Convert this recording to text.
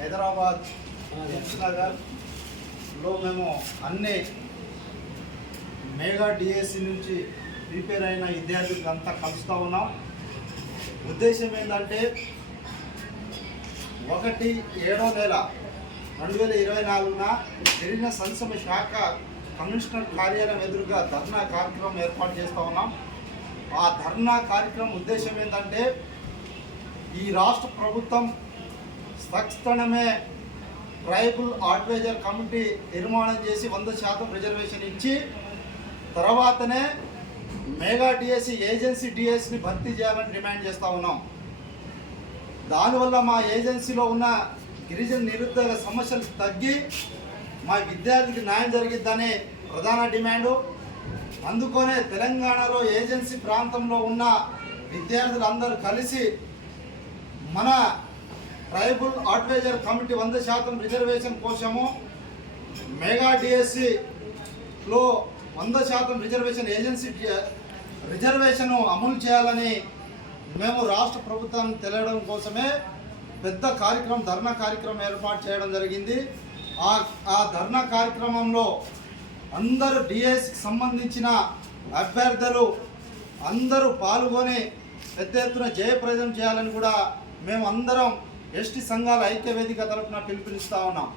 హైదరాబాద్ నగర్లో మేము అన్ని మెగా డిఎస్సి నుంచి ప్రిపేర్ అయిన విద్యార్థులంతా కలుస్తూ ఉన్నాం. ఉద్దేశం ఏంటంటే 1/7/2024 గిరిజన సంక్షేమ శాఖ కమిషనర్ కార్యాలయం ఎదురుగా ధర్నా కార్యక్రమం ఏర్పాటు చేస్తూ ఉన్నాం. ఆ ధర్నా కార్యక్రమం ఉద్దేశం ఏంటంటే ఈ రాష్ట్ర ప్రభుత్వం తక్షణమే ట్రైబల్ అడ్వైజర్ కమిటీ నిర్మాణం చేసి 100% రిజర్వేషన్ ఇచ్చి తర్వాతనే మెగా డిఎస్సి ఏజెన్సీ డిఎస్సిని భర్తీ చేయాలని డిమాండ్ చేస్తూ ఉన్నాం. దానివల్ల మా ఏజెన్సీలో ఉన్న గిరిజన నిరుద్యోగ సమస్యలు తగ్గి మా విద్యార్థికి న్యాయం జరిగిద్దని ప్రధాన డిమాండు. అందుకనే తెలంగాణలో ఏజెన్సీ ప్రాంతంలో ఉన్న విద్యార్థులందరూ కలిసి మన ట్రైబల్ అడ్వైజర్ కమిటీ 100% రిజర్వేషన్ కోసము మెగా డిఎస్సిలో 100% రిజర్వేషన్ ఏజెన్సీ రిజర్వేషన్ అమలు చేయాలని మేము రాష్ట్ర ప్రభుత్వాన్ని తెలియడం కోసమే పెద్ద కార్యక్రమం ధర్నా కార్యక్రమం ఏర్పాటు చేయడం జరిగింది. ఆ ధర్నా కార్యక్రమంలో అందరూ డిఎస్సికి సంబంధించిన అభ్యర్థులు అందరూ పాల్గొని పెద్ద ఎత్తున జయప్రదం చేయాలని కూడా మేము అందరం ఎస్టీ సంఘాల ఐక్య వేదిక తరఫున పిలుపునిస్తూ ఉన్నాం.